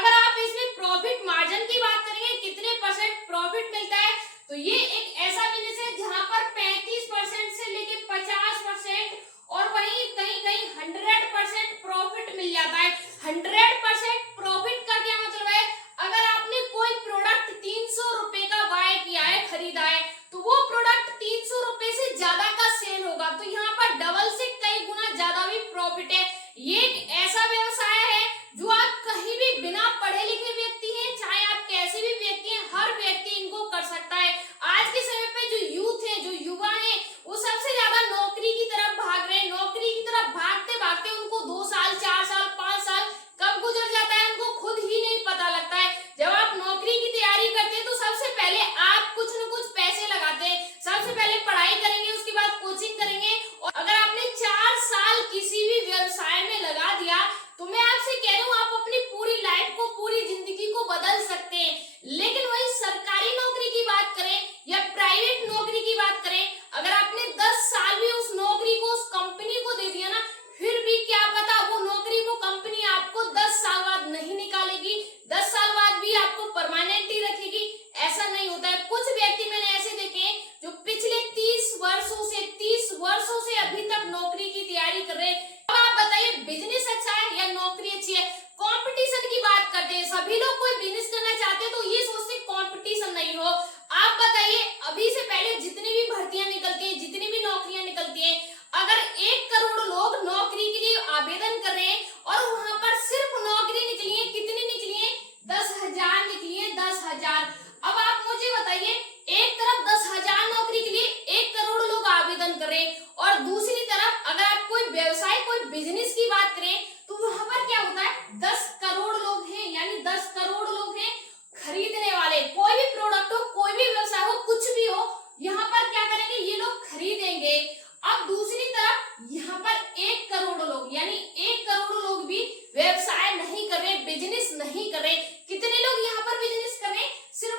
अगर आप इसमें प्रॉफिट मार्जिन की बात करेंगे, कितने परसेंट प्रॉफिट मिलता है, तो ये एक ऐसा बिजनेस है जहां पर 35% से लेके 50% और वहीं कहीं कहीं 100% प्रॉफिट मिल जाता है। 100% प्रॉफिट का क्या मतलब है, अगर आपने कोई प्रोडक्ट 300 रुपए का बाय किया है, खरीदा है, तो वो प्रोडक्ट 300 रुपए से ज्यादा का सेल होगा, तो यहाँ पर डबल से कई गुना ज्यादा भी प्रॉफिट है। ये एक ऐसा व्यवसाय है जो आप कहीं भी बिना पढ़े लिखे व्यक्ति हैं, चाहे आप कैसे भी व्यक्ति हैं, हर व्यक्ति इनको कर सकता है। आज के समय पे जो यूथ है, जो युवा है, वो सबसे ज्यादा नौकरी की तरफ भाग रहे हैं। नौकरी की तरफ भागते भागते उनको 2 साल 4 साल 5 साल कब गुजर जाता है उनको खुद ही नहीं पता लगता है। जब आप नौकरी की तैयारी करते हैं तो सबसे पहले आप कुछ न कुछ पैसे लगाते हैं। सबसे पहले पढ़ाई करेंगे, उसके बाद कोचिंग करेंगे, और अगर आपने 4 साल किसी भी व्यवसाय में लगा दिया तो मैं आपसे कह रही हूँ आप अपनी पूरी लाइफ को, पूरी जिंदगी को बदल सकते हैं। लेकिन वही सरकारी नौकरी की बात करें या प्राइवेट नौकरी की बात करें, अगर आपने 10 साल भी उस नौकरी को, उस कंपनी को दे दिया ना, फिर भी क्या पता वो नौकरी, वो कंपनी आपको 10 साल बाद नहीं निकालेगी, 10 साल बाद भी आपको परमानेंट ही रखेगी। ऐसा नहीं होता है। कुछ व्यक्ति मैंने ऐसे देखे जो पिछले 30 वर्षों से अभी तक नौकरी की तैयारी कर रहे हैं। अब आप बताइए बिजनेस अच्छा है या नौकरी अच्छी है? कंपटीशन की बात करते हैं, सभी लोग कोई बिजनेस करना चाहते हैं तो ये सोचते कंपटीशन नहीं हो। आप बताइए अभी से पहले जितनी भी भर्तियां निकलती है, जितनी भी नौकरियां निकलती है, अगर 1 करोड़ लोग नौकरी के लिए आवेदन कर रहे हैं और वहां पर सिर्फ नौकरी निकली है, कितनी निकली है? 10,000 निकली है, 10,000। अब आप मुझे बताइए, एक तरफ 10,000 नौकरी के लिए 1 करोड़ लोग आवेदन कर रहे हैं, और दूसरी तरफ अगर आप कोई व्यवसाय, कोई बिजनेस की बात करें तो वहां पर क्या होता है, 10 करोड़ लोग हैं, यानी 10 करोड़ लोग हैं खरीदने वाले। कोई भी प्रोडक्ट हो, कोई भी व्यवसाय हो, कुछ भी हो, यहाँ पर क्या करेंगे, ये लोग खरीदेंगे। अब दूसरी तरफ यहाँ पर 1 करोड़ लोग, यानी 1 करोड़ लोग भी व्यवसाय नहीं कर रहे, बिजनेस नहीं कर रहे। कितने लोग यहाँ पर बिजनेस कर रहे हैं? सिर्फ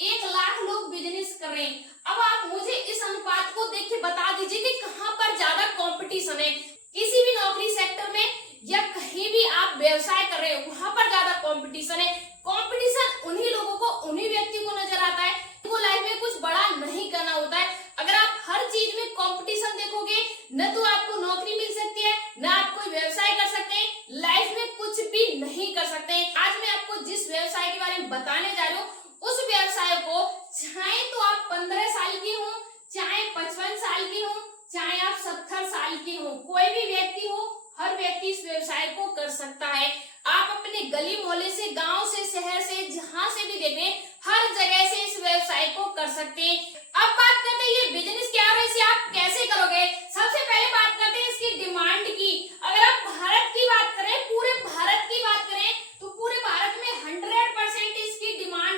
1 लाख लोग बिजनेस कर रहे हैं। अब आप मुझे इस अनुपात को देख के बता दीजिए कि कहाँ पर ज्यादा कंपटीशन है। किसी भी नौकरी सेक्टर में या कहीं भी आप व्यवसाय कर रहे हो, वहां पर ज्यादा कंपटीशन है। कंपटीशन उन्हीं लोगों को, उन्हीं व्यक्ति को नजर आता है वो लाइफ में कुछ बड़ा नहीं करना होता है। अगर आप हर चीज में कंपटीशन देखोगे, न तो आपको नौकरी मिल सकती है, न आप कोई व्यवसाय कर सकते हैं, लाइफ में कुछ भी नहीं कर सकते हैं। आज मैं आपको जिस व्यवसाय के बारे में बताने जा रही हूँ, उस व्यवसाय को चाहे तो आप 15 साल की हो, चाहे 55 साल की हो, चाहे आप 70 साल की हो, कोई भी व्यक्ति हो, हर व्यक्ति इस व्यवसाय को कर सकता है। आप अपने गली मोहल्ले से, गांव से, शहर से, जहां से भी देखें, हर जगह से इस व्यवसाय को कर सकते हैं। अब बात करते हैं ये बिजनेस क्या है, इसे आप कैसे करोगे। सबसे पहले बात करते हैं इसकी डिमांड की। अगर आप भारत की बात करें, पूरे भारत की बात करें, तो पूरे भारत में 100% इसकी डिमांड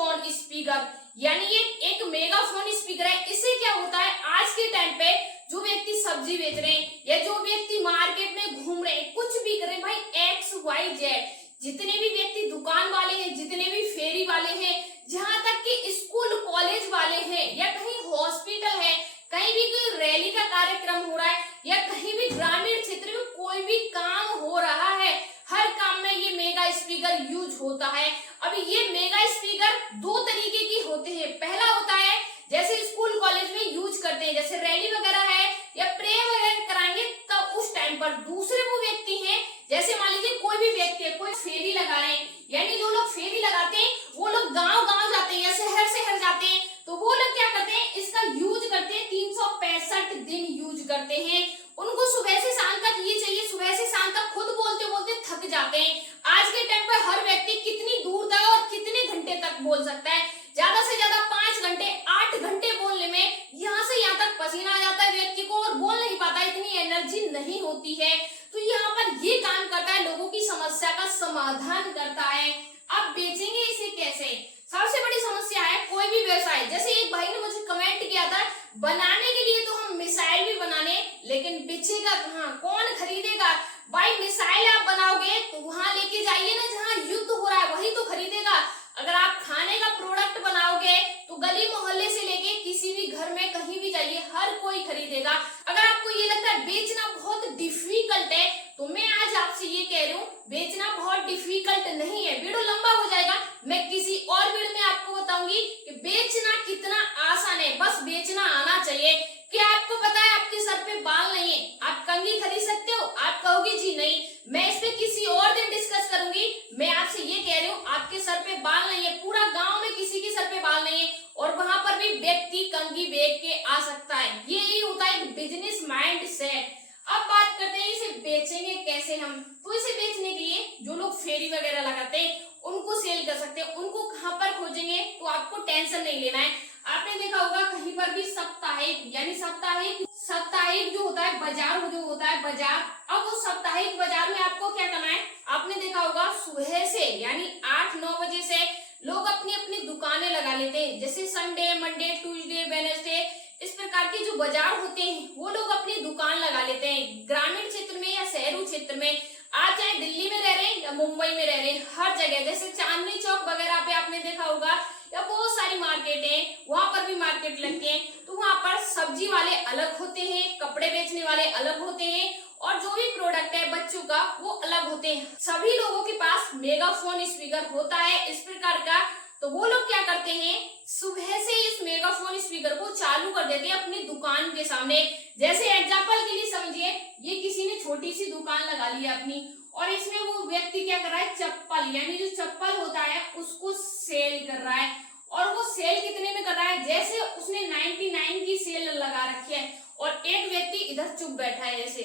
फोन स्पीकर, यानी ये एक मेगाफोन स्पीकर है। इससे क्या होता है, आज के टाइम पे जो व्यक्ति सब्जी बेच रहे हैं या जो व्यक्ति मार्केट में घूम रहे हैं, कुछ भी कर रहे हैं भाई, XYZ, जितने भी व्यक्ति दुकान वाले हैं, जितने भी फेरी वाले हैं, जहां तक कि स्कूल कॉलेज वाले हैं, या कहीं हॉस्पिटल है, कहीं भी कोई रैली का कार्यक्रम हो रहा है, या कहीं भी ग्रामीण क्षेत्र में कोई भी काम हो रहा है, हर काम में ये मेगा स्पीकर यूज होता है। अब ये मेगा स्पीकर दो तरीके के होते हैं। पहला होता है जैसे स्कूल कॉलेज में यूज करते हैं, जैसे रैली वगैरह है या प्रेयर वगैरह कराएंगे तब उस टाइम पर। दूसरे वो व्यक्ति हैं, जैसे मान लीजिए कोई भी व्यक्ति है, कोई फेरी लगा रहे हैं, यानी जो लोग फेरी लगाते हैं वो लोग गांव गांव जाते हैं या शहर शहर जाते हैं, तो वो लोग क्या करते हैं, इसका यूज करते हैं, 365 दिन यूज करते हैं। उनको सुबह से शाम तक ये चाहिए, सुबह से शाम तक खुद बोलते बोलते थक जाते हैं। आज के टाइम पर हर व्यक्ति कितनी दूर तक और कितने घंटे तक बोल सकता है, ज्यादा से ज्यादा 5 घंटे 8 घंटे बोलने में यहाँ से यहाँ तक पसीना आ जाता है व्यक्ति को और बोल नहीं पाता, इतनी एनर्जी नहीं होती है। तो यहाँ पर ये काम करता है, लोगों की समस्या का समाधान करता है। अब बेचेंगे इसे कैसे, सबसे बड़ी समस्या है कोई भी व्यवसाय। जैसे एक भाई ने मुझे कमेंट किया था, बनाने के लिए तो हम मिसाइल भी बनाने, लेकिन बेचेगा कहाँ, कौन खरीदेगा। भाई मिसाइल आप बनाओगे तो वहां लेके जाइए ना जहाँ युद्ध हो रहा है, वही तो खरीदेगा। अगर आप खाने का प्रोडक्ट बनाओगे तो गली मोहल्ले से लेके किसी भी घर में कहीं भी जाइए, हर कोई खरीदेगा। अगर आपको ये लगता है बेचना बहुत डिफिकल्ट है, तो मैं आज आपसे ये कह रही हूँ, बेचना बहुत डिफिकल्ट नहीं है। वीडियो लंबा हो जाएगा, मैं किसी और वीडियो में आपको बताऊंगी कि बेचना कितना आसान है, बस बेचना आना चाहिए। क्या आपको पता है आपके सर पे बाल नहीं है, आप कंघी खरीद सकते हो? आप कहोगे जी नहीं, मैं इस पे किसी और दिन डिस्कस करूंगी। मैं आपसे ये कह रही हूँ, आपके सर पे बाल नहीं है, पूरा गांव में किसी के सर पे बाल नहीं है, और वहां पर भी व्यक्ति कंघी बेच के आ सकता है। यही होता है एक बिजनेस माइंड सेट। अब बात करते हैं इसे बेचेंगे कैसे हम। तो इसे बेचने के लिए जो लोग फेरी वगैरह लगाते हैं उनको सेल कर सकते हैं। उनको कहाँ पर खोजेंगे, तो आपको टेंशन नहीं लेना है। आपने देखा होगा कहीं पर भी साप्ताहिक, यानी साप्ताहिक जो होता है बाजार, जो होता है बाजार, अब उस साप्ताहिक बाजार में आपको क्या करना है, आपने देखा होगा सुबह से यानी 8-9 बजे से लोग अपनी अपनी दुकानें लगा लेते हैं। जैसे संडे, मंडे, ट्यूसडे, वेडनेसडे, इस प्रकार के जो बाजार होते हैं वो लोग अपनी दुकान लगा लेते हैं। ग्रामीण क्षेत्र में या शहरी क्षेत्र में, आप चाहे दिल्ली में रह रहे हैं या मुंबई में रह रहे हैं, हर जगह जैसे चांदनी चौक वगैरह पे आपने देखा होगा, या बहुत सारी मार्केट है, वहां पर भी मार्केट लगते हैं। तो वहां पर सब्जी वाले अलग होते हैं, कपड़े बेचने वाले अलग होते हैं, और जो भी प्रोडक्ट है बच्चों का वो अलग होते हैं। सभी लोगों के पास मेगाफोन स्पीकर होता है इस प्रकार का। तो वो लोग क्या करते हैं, सुबह से इस मेगाफोन स्पीकर को चालू कर देते हैं अपनी दुकान के सामने। जैसे एग्जांपल के लिए समझिए, ये किसी ने छोटी सी दुकान लगा ली अपनी, और इसमें वो व्यक्ति क्या कर रहा है, चप्पल, यानी जो चप्पल होता है उसको सेल कर रहा है। और वो सेल कितने में कर रहा है, जैसे उसने 99 की सेल लगा रखी है, और एक व्यक्ति इधर चुप बैठा है, ऐसे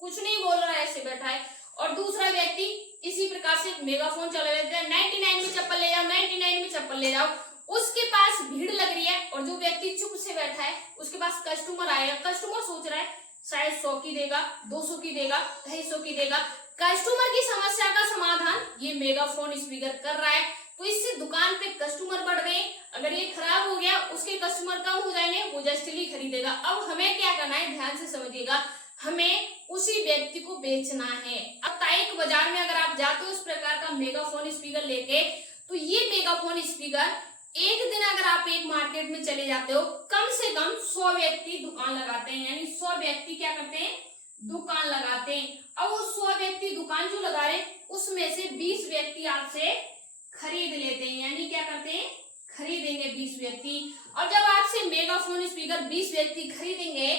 कुछ नहीं बोल रहा है, ऐसे बैठा है, और दूसरा व्यक्ति इसी प्रकार से मेगाफोन चला लेता है, 99 में चप्पल ले जाओ, 99 में चप्पल ले जाओ। उसके पास भीड़ लग रही है, और जो व्यक्ति चुप से बैठा है उसके पास कस्टमर आएगा। कस्टमर सोच रहा है शायद 100 की देगा, 200 की देगा, 250 की देगा। कस्टमर की समस्या का समाधान ये मेगाफोन स्पीकर कर रहा है। तो इससे दुकान पे कस्टमर बढ़ रहे हैं। अगर ये खराब हो गया, उसके कस्टमर कम हो जाएंगे, वो जस्टली खरीदेगा। अब हमें क्या करना है, ध्यान से समझिएगा, हमें उसी व्यक्ति को बेचना है। अब साप्ताहिक बाजार में अगर आप जाते हो इस प्रकार का मेगाफोन स्पीकर लेके, तो ये मेगाफोन स्पीकर एक दिन अगर आप एक मार्केट में चले जाते हो, कम से कम 100 व्यक्ति दुकान लगाते हैं, यानी 100 व्यक्ति क्या करते हैं, दुकान लगाते हैं। अब वो 100 व्यक्ति दुकान जो लगा रहे हैं उसमें से 20 व्यक्ति आपसे खरीद लेते हैं, यानी क्या करते हैं, खरीदेंगे 20 व्यक्ति। और जब आपसे मेगाफोन स्पीकर 20 व्यक्ति खरीदेंगे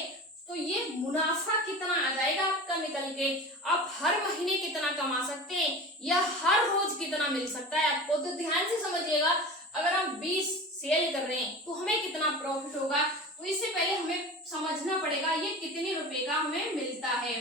तो ये मुनाफा कितना आ जाएगा आपका निकल के। आप हर महीने कितना कमा सकते हैं या हर रोज कितना मिल सकता है आपको। तो ध्यान से समझिएगा, अगर हम 20 सेल कर रहे हैं तो हमें कितना प्रॉफिट होगा। तो इससे पहले हमें समझना पड़ेगा ये कितने रुपए का हमें मिलता है।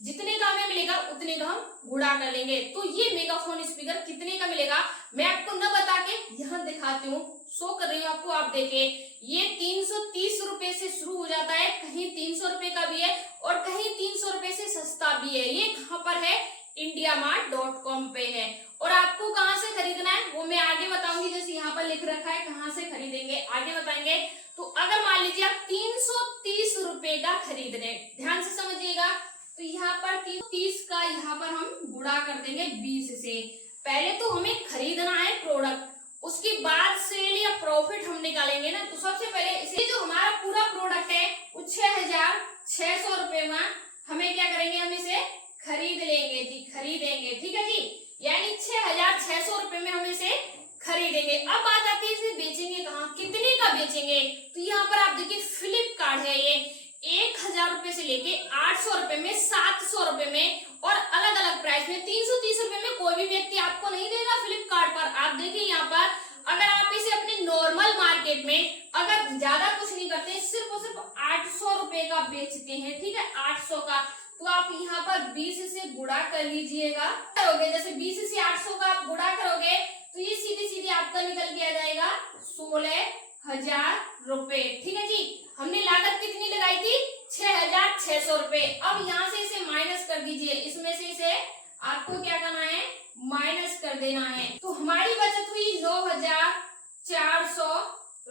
जितने का हमें मिलेगा उतने का हम गुणा कर लेंगे। तो ये मेगाफोन स्पीकर कितने का मिलेगा मैं आपको न बता के यहाँ दिखाती हूँ, शो कर रही हूँ आपको, आप देखिए। ये 330 रुपए से शुरू हो जाता है, कहीं 300 रुपए का भी है और कहीं 300 रुपए से सस्ता भी है। ये कहाँ पर है, indiamart.com पे है। और आपको कहाँ से खरीदना है वो मैं आगे बताऊंगी, जैसे यहाँ पर लिख रखा है कहाँ से खरीदेंगे आगे बताएंगे। तो अगर मान लीजिए आप 330 रुपए का खरीद रहे हैं, ध्यान से समझिएगा, तो यहाँ पर 330 का यहाँ पर हम गुणा कर देंगे 20 से। पहले तो हमें खरीदना है प्रोडक्ट, उसके बाद सेल या प्रॉफिट हम निकालेंगे ना। तो सबसे पहले इसे जो हमारा पूरा प्रोडक्ट है वो 6,600 रुपए में हमें क्या करेंगे, हम इसे खरीद लेंगे जी, खरीदेंगे, ठीक है जी, यानी 6,600 रुपए में हम इसे खरीदेंगे। अब बात आती है इसे बेचेंगे कहाँ, कितने का बेचेंगे। तो यहाँ पर आप देखिए फ्लिपकार्ट है, ये 1,000 रुपए से लेके 800 रुपए में, 700 रुपए में और अलग अलग प्राइस में 330 रुपए में कोई भी व्यक्ति आपको नहीं देगा फ्लिपकार्ट पर। आप देखिए यहाँ पर अगर आप इसे अपने नॉर्मल मार्केट में अगर ज्यादा कुछ नहीं करते, सिर्फ और सिर्फ 800 रुपए का बेचते हैं, ठीक है, 800 का, तो आप यहाँ पर 20 से गुणा कर लीजिएगा, करोगे जैसे 20 से 800 का आप गुणा करोगे तो ये सीधे सीधे आपका निकल के आ जाएगा 16,000 रुपए, ठीक है जी। हमने लागत कितनी लगाई थी, 6,600 रुपए। अब यहाँ से इसे माइनस कर दीजिए, इसमें से इसे आपको क्या करना है, माइनस कर देना है। तो हमारी बचत हुई 9,400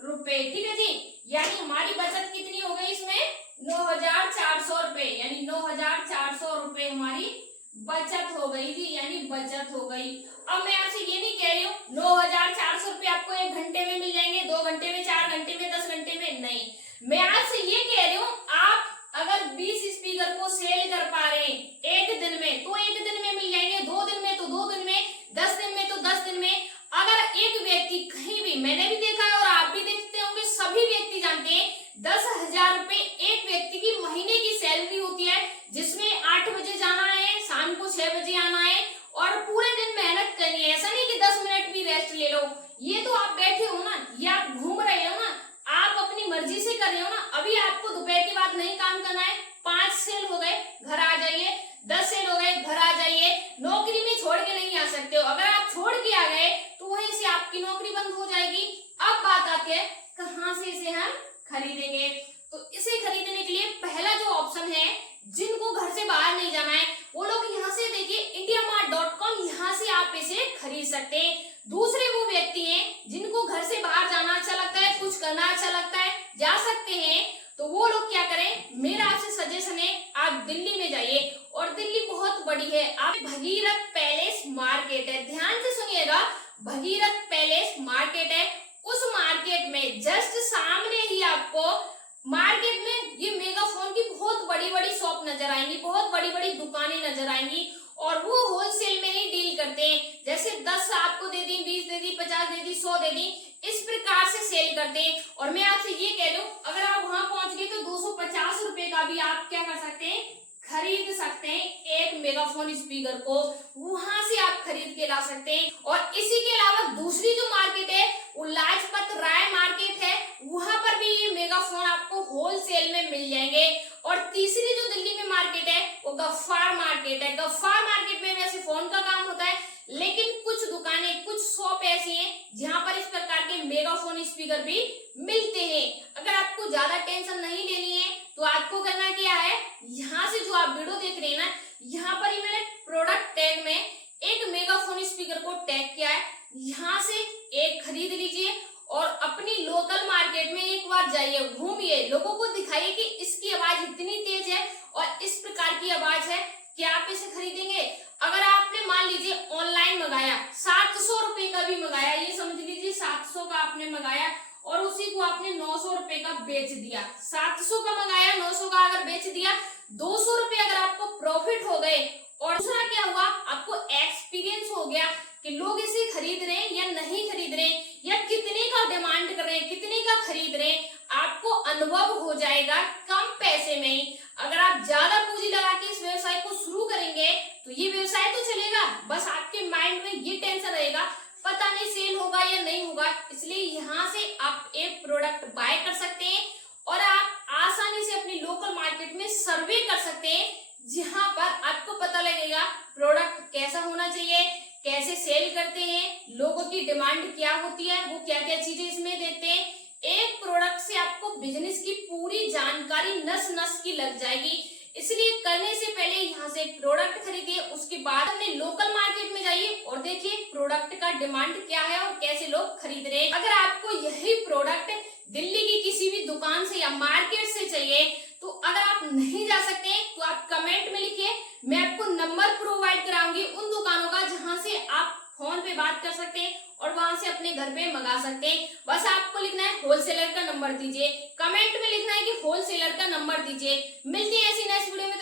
रुपए, ठीक है जी, यानी हमारी बचत कितनी हो गई इसमें, 9,400 रुपए, यानी 9,400 रुपए हमारी बचत हो गई जी, यानी बचत हो गई। अब मैं आपसे ये नहीं कह रही हूँ 9,400 रुपए आपको 1 घंटे में मिल जाएंगे, 2 घंटे में, 4 घंटे में, 10 घंटे में, नहीं, मैं आपसे ये कह रही हूँ आप अगर 20 स्पीकर को सेल कर पा रहे हैं 1 दिन में तो 1 दिन में मिल जाएंगे, 2 दिन में तो 2 दिन में, 10 दिन में तो 10 दिन में। अगर एक व्यक्ति कहीं भी, मैंने भी देखा है और आप भी देखते होंगे, सभी व्यक्ति जानते हैं 10,000 रुपए एक व्यक्ति की महीने की सैलरी होती है, जिसमें 8 बजे जाना है, शाम को 6 बजे आना है और पूरे दिन मेहनत करनी है। ऐसा नहीं कि 10 मिनट भी रेस्ट ले लो, ये तो आप बैठे हो ना, ये आप घूम रहे हो ना, आप अपनी मर्जी से कर रहे हो ना। अभी आपको दोपहर के बाद नहीं काम करना है, 5 सेल हो गए घर आ जाइए, 10 सेल हो गए घर आ जाइए, नौकरी में छोड़ के नहीं आ सकते हो। अगर आप छोड़ के आ गए तो वहीं से आपकी नौकरी बंद हो जाएगी। अब बात आती है कहाँ से इसे हम खरीदेंगे। तो इसे खरीदने के लिए पहला जो ऑप्शन है, जिनको घर से बाहर नहीं जाना है वो लोग यहाँ से देखिए indiamart.com, यहाँ से आप इसे खरीद सकते हैं। दूसरे वो व्यक्ति हैं जिनको घर से बाहर जाना अच्छा लगता है, कुछ करना अच्छा लगता है, जा सकते हैं, तो वो लोग क्या करें, मेरा आपसे सजेशन है आप दिल्ली में जाइए, और दिल्ली बहुत बड़ी है। आप भगीरथ पैलेस मार्केट है, ध्यान से सुनिएगा, भगीरथ पैलेस मार्केट है, उस मार्केट में जस्ट सामने ही आपको मार्केट में ये मेगाफोन की बहुत बड़ी बड़ी शॉप नजर आएंगी, बहुत बड़ी बड़ी दुकानें नजर आएंगी, और वो होलसेल में ही डील करते हैं। जैसे 10 आपको दे दी, 20 दे दी, 50 दे दी, 100 दे दी, इस प्रकार से सेल करते हैं। और मैं आपसे ये कह रही हूँ अगर आप वहां पहुंच गए तो 250 रुपए का भी आप क्या कर सकते हैं, खरीद सकते हैं एक मेगाफोन स्पीकर को, वहां से आप खरीद के ला सकते हैं। और इसी के अलावा दूसरी जो मार्केट है वो लाजपत राय मार्केट है, वहां पर भी ये मेगाफोन आपको होलसेल में मिल जाएंगे। और तीसरी जो दिल्ली में मार्केट है वो गफ्फार मार्केट है। गफ्फार मार्केट में वैसे फोन का काम होता है, लेकिन कुछ दुकानें, कुछ शॉप ऐसी हैं जहां पर इस प्रकार के मेगाफोन स्पीकर भी मिलते हैं। अगर आपको ज्यादा टेंशन नहीं लेनी है तो आपको करना क्या है, यहाँ से जो आप वीडियो देख रहे हैं ना, यहाँ पर ही मैंने प्रोडक्ट टैग में एक मेगाफोन स्पीकर को टैग किया है, यहाँ से एक खरीद लीजिए और अपनी लोकल मार्केट में एक बार जाइए, घूमिए, लोगों को दिखाइए कि इसकी आवाज इतनी तेज है और इस प्रकार की आवाज है, क्या आप इसे खरीदेंगे। अगर आपने मान लीजिए ऑनलाइन मंगाया, 700 रुपए का भी मंगाया, ये समझ लीजिए 700 का आपने मंगाया और उसी को आपने 900 रुपए का बेच दिया, 700 का मंगाया 900 का अगर बेच दिया, 200 रुपए अगर आपको प्रॉफिट हो गए। और दूसरा क्या हुआ, आपको एक्सपीरियंस हो गया कि लोग इसे खरीद रहे हैं या नहीं खरीद रहे हैं, या कितने का डिमांड कर रहे हैं, कितने का खरीद रहे हैं, आपको अनुभव हो जाएगा कम पैसे में ही। अगर आप ज्यादा पूंजी लगा के इस व्यवसाय को शुरू करेंगे तो ये व्यवसाय तो चलेगा, बस आपके माइंड में ये टेंशन रहेगा पता नहीं सेल होगा या नहीं होगा। इसलिए यहाँ से आप एक प्रोडक्ट बाय कर सकते हैं और आप आसानी से अपनी लोकल मार्केट में सर्वे कर सकते हैं, जहाँ पर आपको पता लगेगा प्रोडक्ट कैसा होना चाहिए, कैसे सेल करते हैं, लोगों की डिमांड क्या होती है, वो क्या क्या चीजें इसमें देते हैं। एक प्रोडक्ट से आपको बिजनेस की पूरी जानकारी नस नस की लग जाएगी। इसलिए करने से पहले यहाँ से प्रोडक्ट खरीदिए, उसके बाद अपने लोकल मार्केट में जाइए और देखिए प्रोडक्ट का डिमांड क्या है और कैसे लोग खरीद रहे हैं। अगर आपको यही प्रोडक्ट दिल्ली की किसी भी दुकान से या मार्केट से चाहिए, तो अगर आप नहीं जा सकते तो आप कमेंट में लिखिए, मैं आपको नंबर प्रोवाइड कराऊंगी उन दुकानों का जहां से आप फोन पे बात कर सकते हैं और वहां से अपने घर पे मंगा सकते हैं। बस आपको लिखना है होलसेलर का नंबर दीजिए, कमेंट में लिखना है कि होलसेलर का नंबर दीजिए। मिलते हैं ऐसी नेक्स्ट वीडियो में।